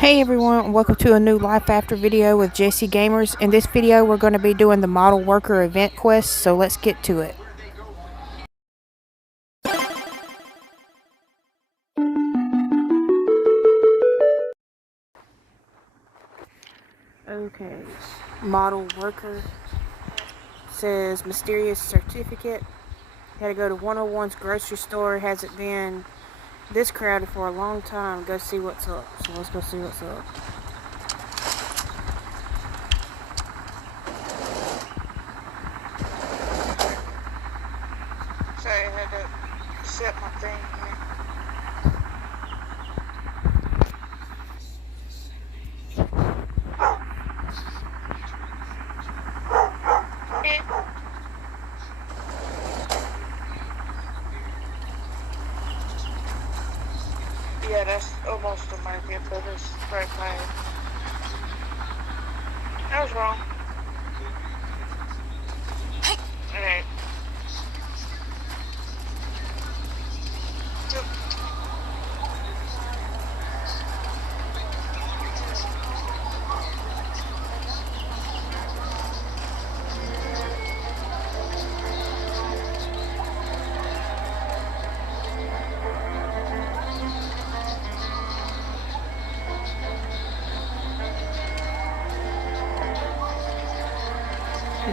Hey everyone, welcome to a new LifeAfter video with Jesse Gamers. In this video we're going to be doing the model worker event quest, so let's get to it. Okay, model worker says mysterious certificate. Had to go to 101's grocery store. Hasn't been this crowded for a long time. Go see what's up. So let's go see what's up. Sorry, I had to set my thing here. Yeah, that's almost a market, but it's right by it. I was wrong. Alright.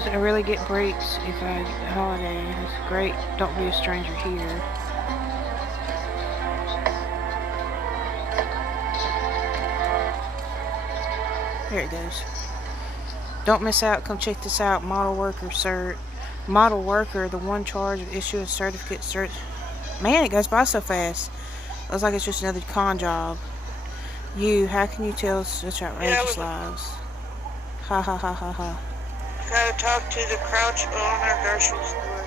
I really get breaks if I holiday. It's great. Don't be a stranger here. There it goes. Don't miss out. Come check this out. Model worker cert. Model worker, the one charge of issuing certificate cert. Man, it goes by so fast. Looks like it's just another con job. How can you tell such outrageous lies? Ha ha ha ha ha. Gotta talk to the Crouch owner grocery store.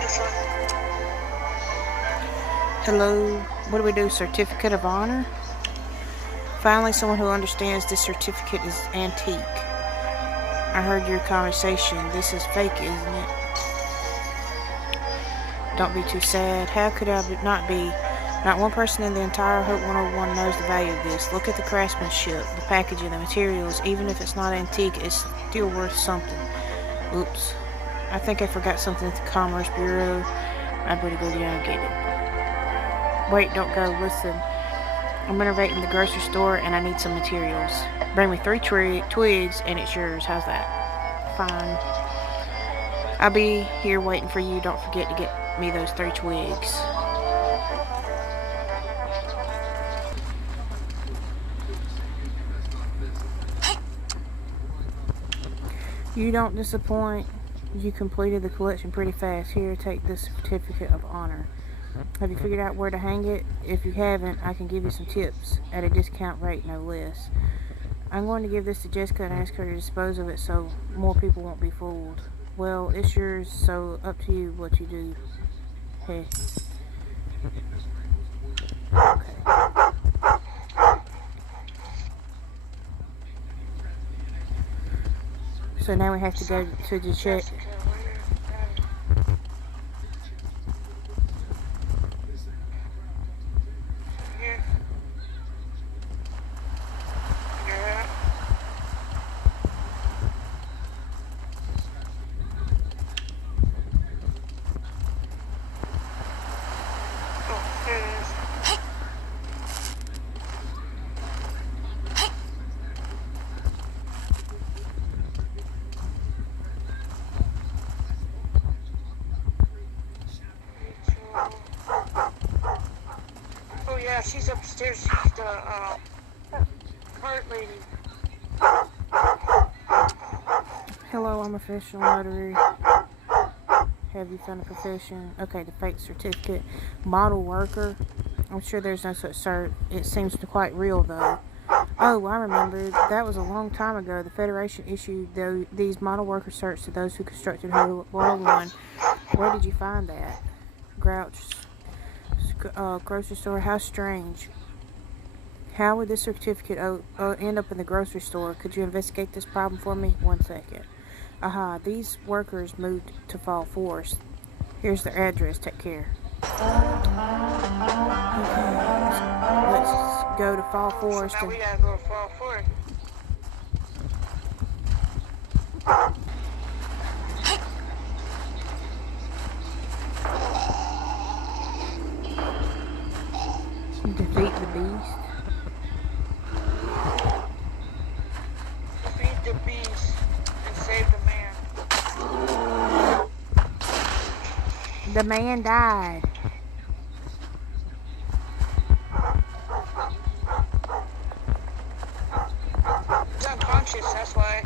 This one. Hello. What do we do? Certificate of honor? Finally, someone who understands this certificate is antique. I heard your conversation. This is fake, isn't it? Don't be too sad. How could I not be? Not one person in the entire Hope 101 knows the value of this. Look at the craftsmanship, the packaging, the materials. Even if it's not antique, it's still worth something. Oops. I think I forgot something at the Commerce Bureau. I better go down and get it. Wait, don't go. Listen. I'm renovating the grocery store and I need some materials. Bring me 3 twigs and it's yours. How's that? Fine. I'll be here waiting for you. Don't forget to get me those 3 twigs. You don't disappoint. You completed the collection pretty fast. Here, take this certificate of honor. Have you figured out where to hang it? If you haven't, I can give you some tips at a discount rate, no less. I'm going to give this to Jessica and ask her to dispose of it so more people won't be fooled. Well, it's yours, so up to you what you do. Hey. Okay. So now we have to go to the check. Oh yeah, she's upstairs. She's the cart lady. Hello, I'm a professional notary. Have you found a profession? Okay, the fake certificate. Model worker. I'm sure there's no such cert. It seems quite real though. Oh, I remember. That was a long time ago. The Federation issued these model worker certs to those who constructed World 1. Where did you find that? Grouch. Grocery store. How strange. How would this certificate end up in the grocery store? Could you investigate this problem for me? 1 second. Aha, these workers moved to Fall Forest. Here's their address. Take care. Okay, let's go to Fall Oh, so Forest now and we gotta go to Fall Forest. defeat the beast. Defeat the beast and save the man. The man died. He's unconscious, that's why.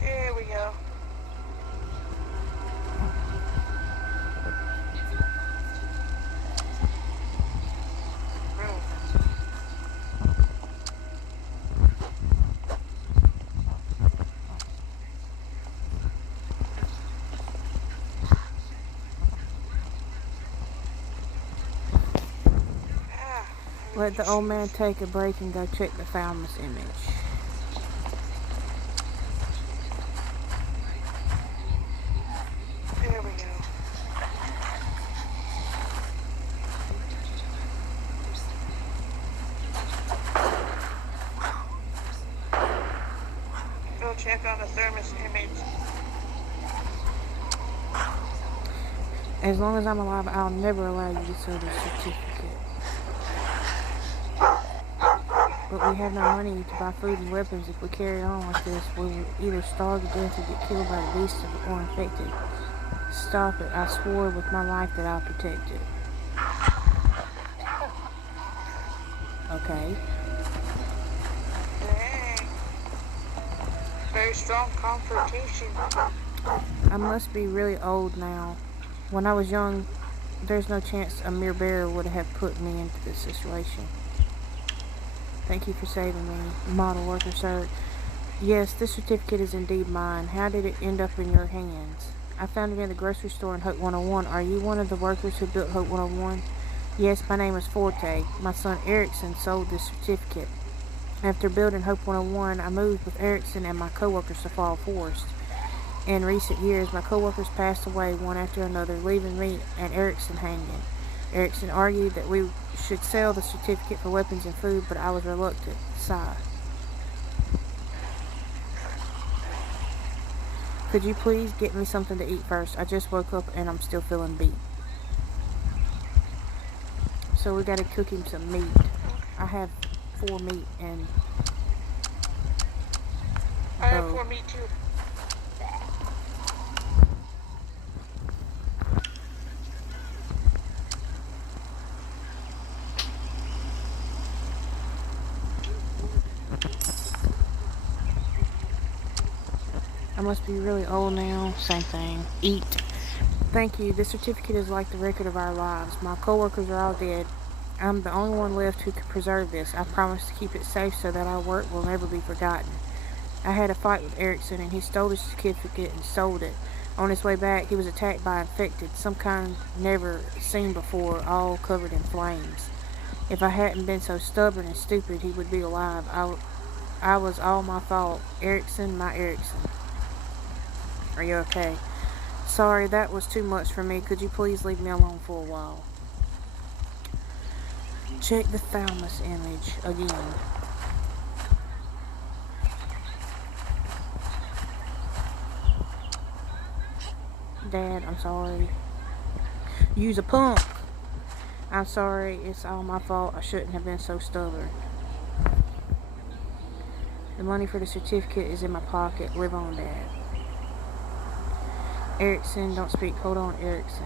There we go. Let the old man take a break and go check the thalamus image. There we go. Go check on the thermos image. As long as I'm alive, I'll never allow you to sell this certificate. But we have no money to buy food and weapons. If we carry on like this, we will either starve to death or get killed by the beasts or infected. Stop it. I swore with my life that I'll protect it. Okay. Dang. Very strong confrontation. I must be really old now. When I was young, there's no chance a mere bear would have put me into this situation. Thank you for saving me, model worker, sir. Yes, this certificate is indeed mine. How did it end up in your hands? I found it in the grocery store in Hope 101. Are you one of the workers who built Hope 101? Yes, my name is Forte. My son Erickson sold this certificate. After building Hope 101, I moved with Erickson and my co-workers to Fall Forest. In recent years, my co-workers passed away one after another, leaving me and Erickson hanging. Erickson argued that we should sell the certificate for weapons and food, but I was reluctant. Sigh. Could you please get me something to eat first? I just woke up and I'm still feeling beat. So we gotta cook him some meat. I have 4 meat and... I have 4 meat too. I must be really old now. Same thing. Eat. Thank you. This certificate is like the record of our lives. My co-workers are all dead. I'm the only one left who can preserve this. I promise to keep it safe so that our work will never be forgotten. I had a fight with Erickson and he stole the certificate and sold it. On his way back, he was attacked by infected, some kind never seen before, all covered in flames. If I hadn't been so stubborn and stupid, he would be alive. I was all my fault. Erickson, my Erickson. Are you okay? Sorry, that was too much for me. Could you please leave me alone for a while? Check the thalamus image again. Dad, I'm sorry. Use a punk. I'm sorry. It's all my fault. I shouldn't have been so stubborn. The money for the certificate is in my pocket. Live on, Dad. Erickson, don't speak. Hold on, Erickson.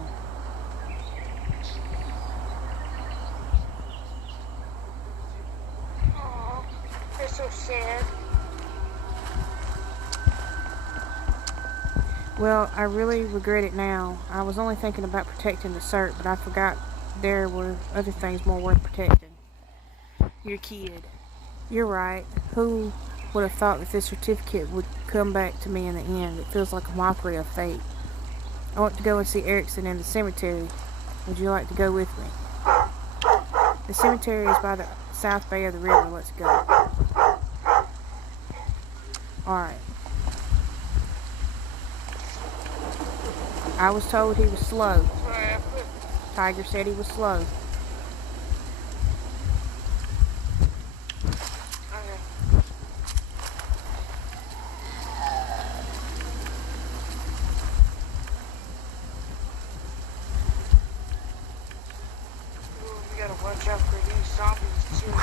Aww, they're so sad. Well, I really regret it now. I was only thinking about protecting the cert, but I forgot there were other things more worth protecting. Your kid. You're right. Who would have thought that this certificate would come back to me in the end? It feels like a mockery of fate. I want to go and see Erickson in the cemetery. Would you like to go with me? The cemetery is by the south bay of the river. Let's go. Alright. I was told he was slow. Sorry, I put. Tiger said he was slow. Okay. Ooh, we gotta watch out for these zombies too.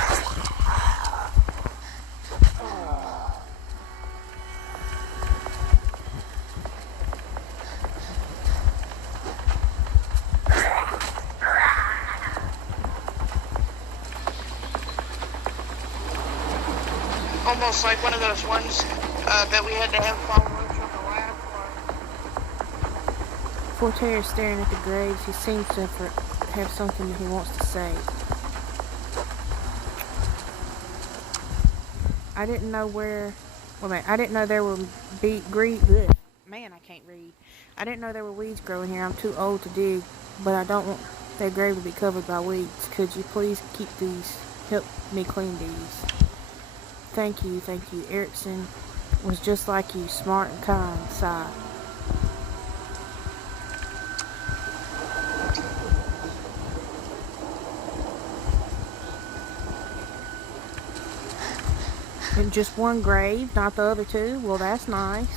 Almost like one of those ones that we had to have followers on the lab for. Forte is staring at the graves. He seems to have something that he wants to say. I didn't know where. Well, man, I didn't know there were Man, I can't read. I didn't know there were weeds growing here. I'm too old to dig, but I don't want their grave to be covered by weeds. Could you please keep these? Help me clean these. Thank you. Erickson was just like you, smart and kind. Sigh. And just one grave, not the other two? Well, that's nice.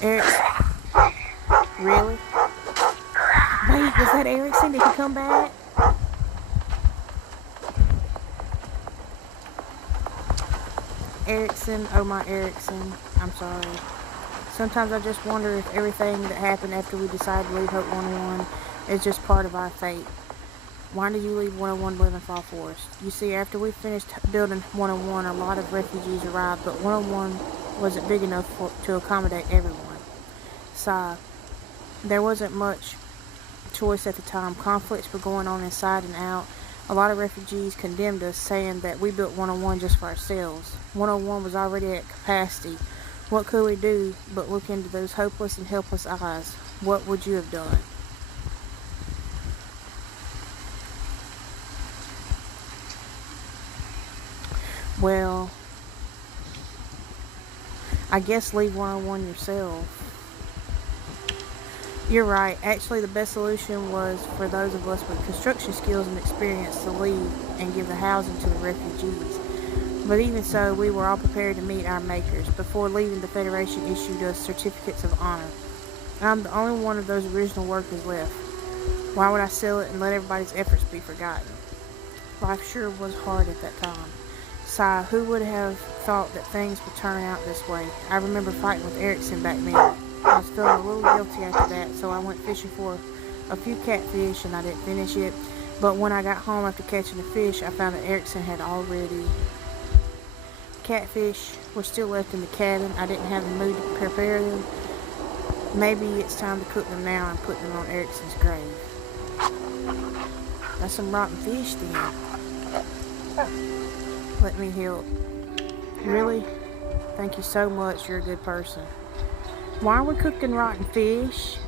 Erickson. Really? Wait, was that Erickson? Did he come back? Erickson, oh my Erickson, I'm sorry. Sometimes I just wonder if everything that happened after we decided to leave Hope 101 is just part of our fate. Why did you leave 101 to live in Fall Forest? You see, after we finished building 101, a lot of refugees arrived, but 101 wasn't big enough to accommodate everyone. Sigh. There wasn't much choice at the time. Conflicts were going on inside and out. A lot of refugees condemned us, saying that we built 101 just for ourselves. 101 was already at capacity. What could we do but look into those hopeless and helpless eyes? What would you have done? Well, I guess leave 101 yourself. You're right. Actually, the best solution was for those of us with construction skills and experience to leave and give the housing to the refugees. But even so, we were all prepared to meet our makers. Before leaving, the Federation issued us certificates of honor. I'm the only one of those original workers left. Why would I sell it and let everybody's efforts be forgotten? Life sure was hard at that time. Sigh, who would have thought that things would turn out this way? I remember fighting with Erickson back then. I was feeling a little guilty after that, so I went fishing for a few catfish and I didn't finish it. But when I got home after catching the fish, I found that Erickson had already... Catfish were still left in the cabin. I didn't have the mood to prepare them. Maybe it's time to cook them now and put them on Erickson's grave. That's some rotten fish then. Let me help. Really? Thank you so much. You're a good person. Why are we cooking rotten fish?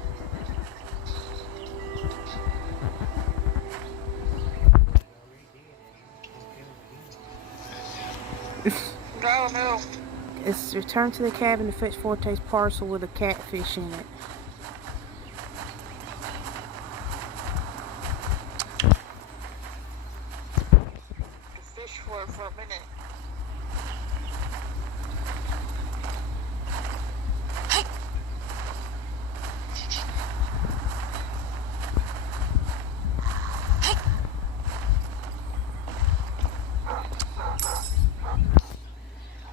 No, no. It's return to the cabin to fetch Forte's parcel with a catfish in it. The fish for a minute.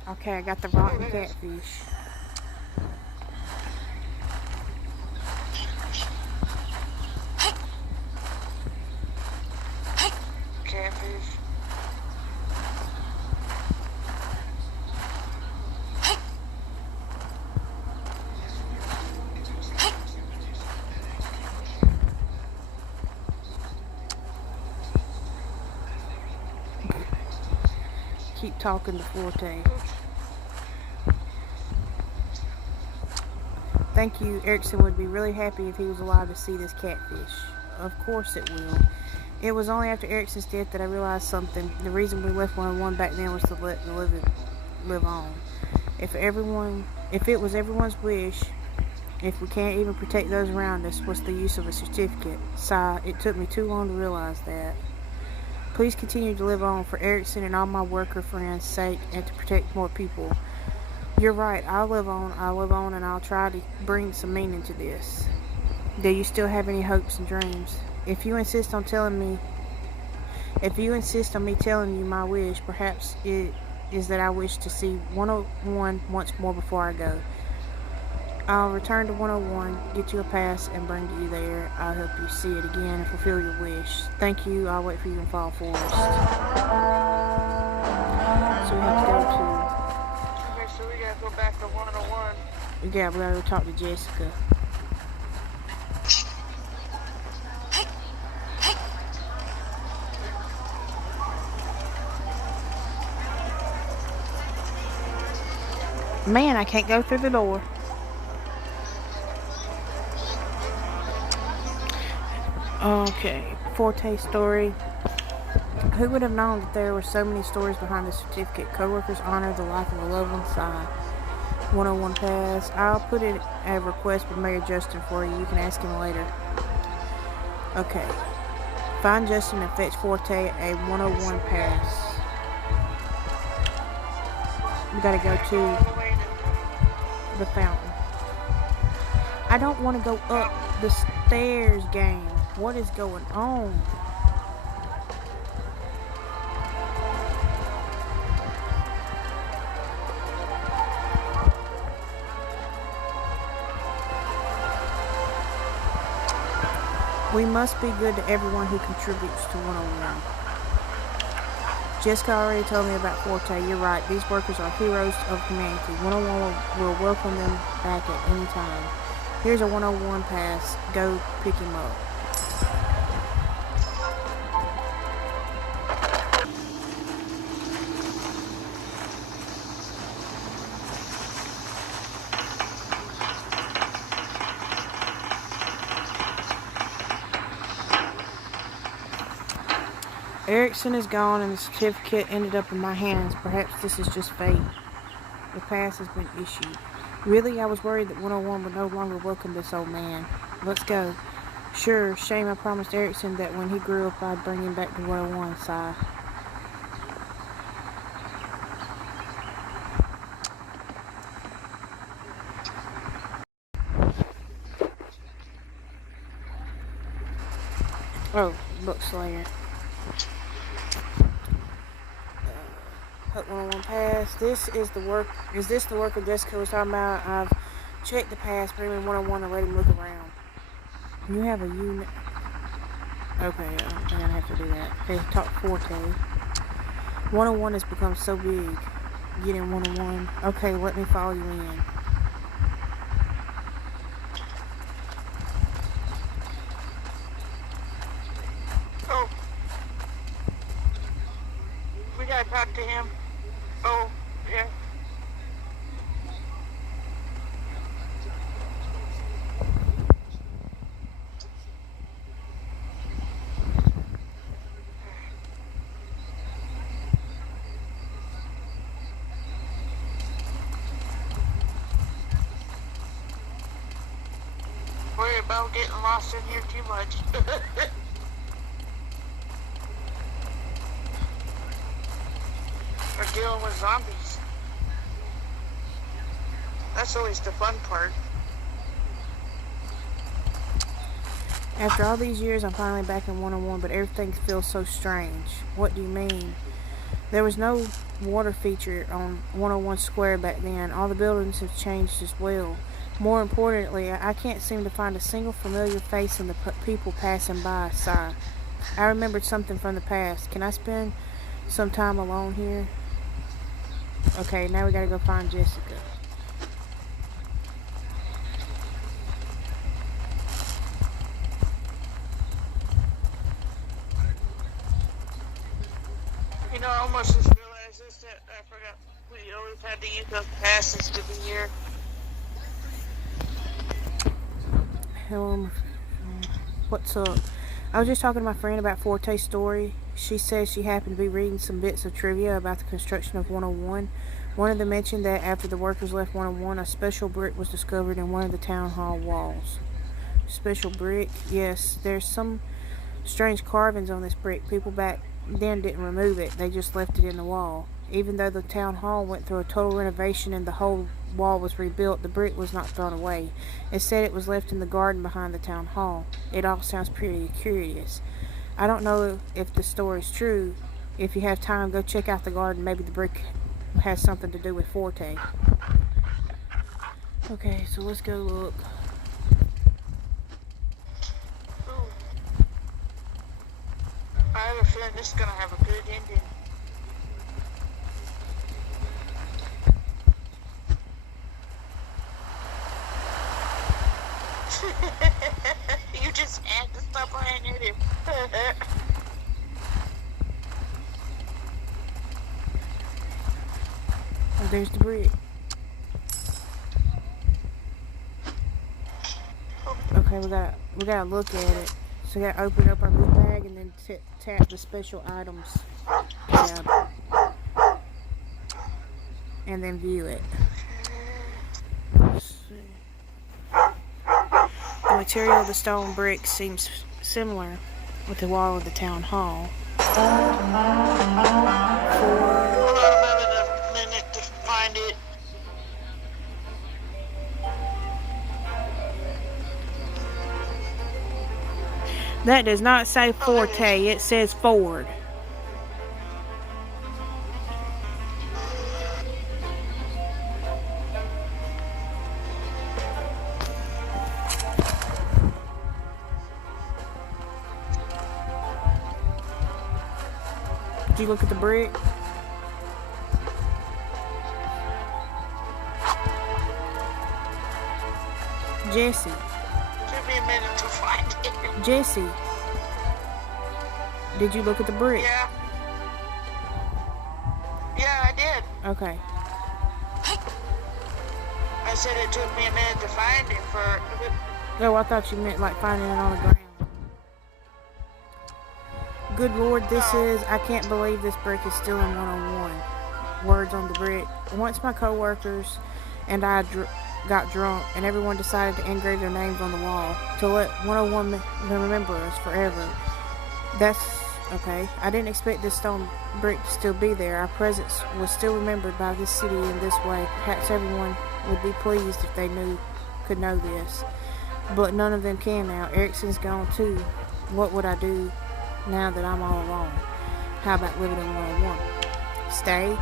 Okay, I got the rotten catfish. Catfish. Keep talking to Forte. Thank you. Erickson would be really happy if he was alive to see this catfish. Of course it will. It was only after Erickson's death that I realized something. The reason we left 101 back then was to let the living live on. If it was everyone's wish, if we can't even protect those around us, what's the use of a certificate? Sigh, it took me too long to realize that. Please continue to live on for Erickson and all my worker friends' sake and to protect more people. You're right, I'll live on, and I'll try to bring some meaning to this. Do you still have any hopes and dreams? If you insist on me telling you my wish, perhaps it is that I wish to see 101 once more before I go. I'll return to 101, get you a pass, and bring you there. I'll help you see it again and fulfill your wish. Thank you. I'll wait for you in Fall Forest. So we have to go to... Okay, so we gotta go back to 101. Yeah, we gotta go talk to Jessica. Man, I can't go through the door. Okay, Forte story. Who would have known that there were so many stories behind the certificate? Co-workers honor the life of a loved one. Sigh. 101 pass. I'll put it a request with Mayor Justin for you. You can ask him later. Okay. Find Justin and fetch Forte a 101 pass. We gotta go to the fountain. I don't want to go up the stairs, game. What is going on? We must be good to everyone who contributes to 101. Jessica already told me about Forte. You're right. These workers are heroes of humanity. 101 will welcome them back at any time. Here's a 101 pass. Go pick him up. Erickson is gone and the certificate ended up in my hands. Perhaps this is just fate. The pass has been issued. Really, I was worried that 101 would no longer welcome this old man. Let's go. Sure, shame I promised Erickson that when he grew up I'd bring him back to 101. Sigh. Oh, book slayer. Hook 101 pass. Is this the worker Jessica was talking about? I've checked the pass, bring in 101 and let him look around. You have a unit. Okay, I'm gonna have to do that. Okay, talk Forte. 101 has become so big. Get in 101. Okay, let me follow you in. Oh. We gotta talk to him. Oh, yeah. Worry about getting lost in here too much. Or dealing with zombies. That's always the fun part. After all these years, I'm finally back in 101, but everything feels so strange. What do you mean? There was no water feature on 101 Square back then. All the buildings have changed as well. More importantly, I can't seem to find a single familiar face in the people passing by. Sigh. I remembered something from the past. Can I spend some time alone here? Okay, now we gotta go find Jessica. You know, I almost just realized this, that I forgot we always had to use those passes to be here. Hello, what's up? I was just talking to my friend about Forte's story. She says she happened to be reading some bits of trivia about the construction of 101. One of them mentioned that after the workers left 101, a special brick was discovered in one of the town hall walls. Special brick? Yes, there's some strange carvings on this brick. People back then didn't remove it, they just left it in the wall. Even though the town hall went through a total renovation and the whole wall was rebuilt, the brick was not thrown away. Instead, it was left in the garden behind the town hall. It all sounds pretty curious. I don't know if the story's true. If you have time, go check out the garden. Maybe the brick has something to do with Forte. Okay, so let's go look. Ooh. I have a feeling this is gonna have a good ending. You just had to stop right at him. Oh, there's the brick. Okay, we gotta look at it. So we gotta open up our book bag and then tap the special items tab, and then view it. Let's see. The material of the stone brick seems similar with the wall of the town hall. Hold on a minute to find it. That does not say Forte, it says Ford. Did you look at the brick? Jesse. Give me a minute to find it. Jesse. Did you look at the brick? Yeah. Yeah, I did. Okay. I said it took me a minute to find it for... Oh, I thought you meant like finding it on the ground. Good Lord, I can't believe this brick is still in 101. Words on the brick. Once my co-workers and I got drunk and everyone decided to engrave their names on the wall to let 101 remember us forever. That's okay. I didn't expect this stone brick to still be there. Our presence was still remembered by this city in this way. Perhaps everyone would be pleased if they could know this. But none of them can now. Erickson's gone too. What would I do now that I'm all alone? How about living in 101? Stay?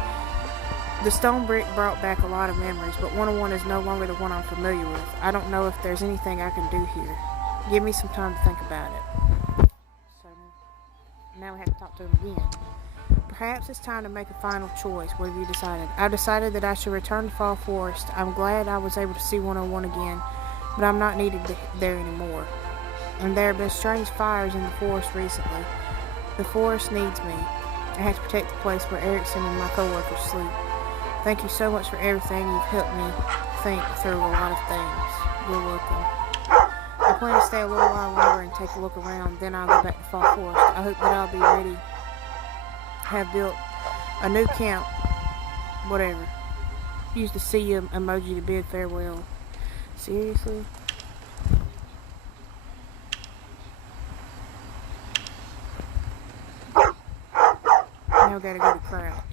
The stone brick brought back a lot of memories, but 101 is no longer the one I'm familiar with. I don't know if there's anything I can do here. Give me some time to think about it. So now we have to talk to him again. Perhaps it's time to make a final choice. What have you decided? I've decided that I should return to Fall Forest. I'm glad I was able to see 101 again, but I'm not needed there anymore. And there have been strange fires in the forest recently. The forest needs me. I have to protect the place where Erickson and my co-workers sleep. Thank you so much for everything. You've helped me think through a lot of things. You're welcome. I plan to stay a little while longer and take a look around. Then I'll go back to Fall Forest. I hope that I'll be ready. Have built a new camp. Whatever. Use the see you emoji to bid farewell. Seriously? Now we gotta go to Crouch.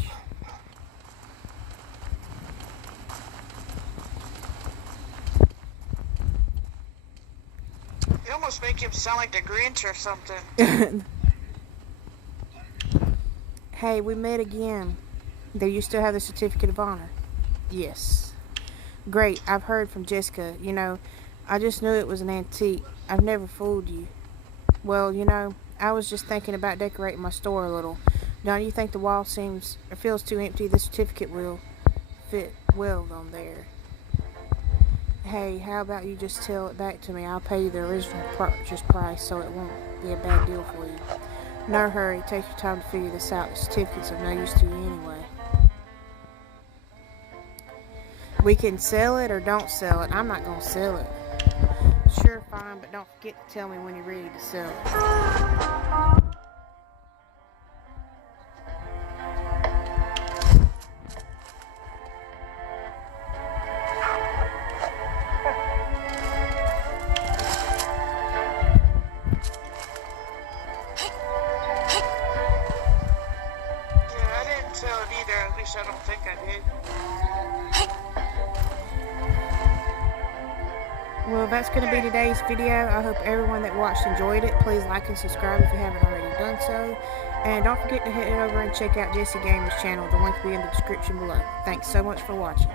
You almost make him sound like the Grinch or something. Hey, we met again. Do you still have the certificate of honor? Yes. Great, I've heard from Jessica. You know, I just knew it was an antique. I've never fooled you. Well, you know, I was just thinking about decorating my store a little. Don't you think the wall feels too empty? The certificate will fit well on there. Hey, how about you just tell it back to me? I'll pay you the original purchase price so it won't be a bad deal for you. No hurry. Take your time to figure this out. The certificate's of no use to you anyway. We can sell it or don't sell it. I'm not going to sell it. sure, fine, but don't forget to tell me when you're ready to sell it. Yeah, I didn't sell it either. At least I don't think I did. Well, that's going to be today's video. I hope everyone that watched enjoyed it. Please like and subscribe if you haven't already done so. And don't forget to head over and check out Jesse Gamer's channel. The link will be in the description below. Thanks so much for watching.